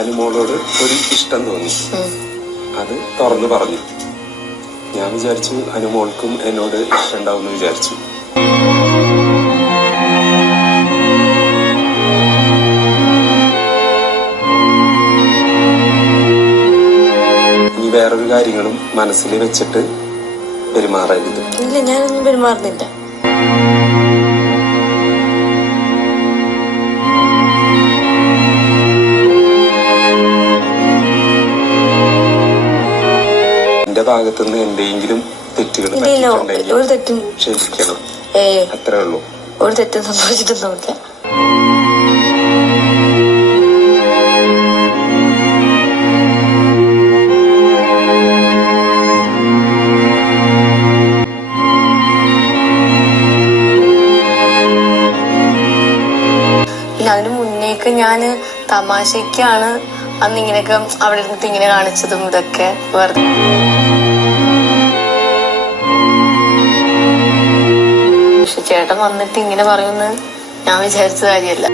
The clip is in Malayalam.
അനുമോളോട് ഒരു ഇഷ്ടം തോന്നി. അത് തുറന്നു പറഞ്ഞു. ഞാൻ വിചാരിച്ചു അനുമോൾക്കും എന്നോട് ഇഷ്ടമുണ്ടാവും വിചാരിച്ചു. ഇനി വേറൊരു കാര്യങ്ങളും മനസ്സിൽ വെച്ചിട്ട് പെരുമാറരുത്. ഇല്ല, ഞാനൊന്നും പെരുമാറുന്നില്ല. എന്റെ ഭാഗത്തുനിന്ന് എന്തെങ്കിലും തെറ്റുകൾ ക്ഷമിക്കണം. അത്രേ ഉള്ളൂ. ഒരു തെറ്റും സംഭവിച്ചിട്ടൊന്നുമില്ല. അതിന് മുന്നേക്ക് ഞാന് തമാശക്കാണ് അന്ന് ഇങ്ങനെയൊക്കെ അവിടെ ഇരുന്നിട്ട് ഇങ്ങനെ കാണിച്ചതും ഇതൊക്കെ വെറുതെ. പക്ഷെ ചേട്ടൻ വന്നിട്ട് ഇങ്ങനെ പറയുമെന്ന് ഞാൻ വിചാരിച്ച കാര്യമല്ല.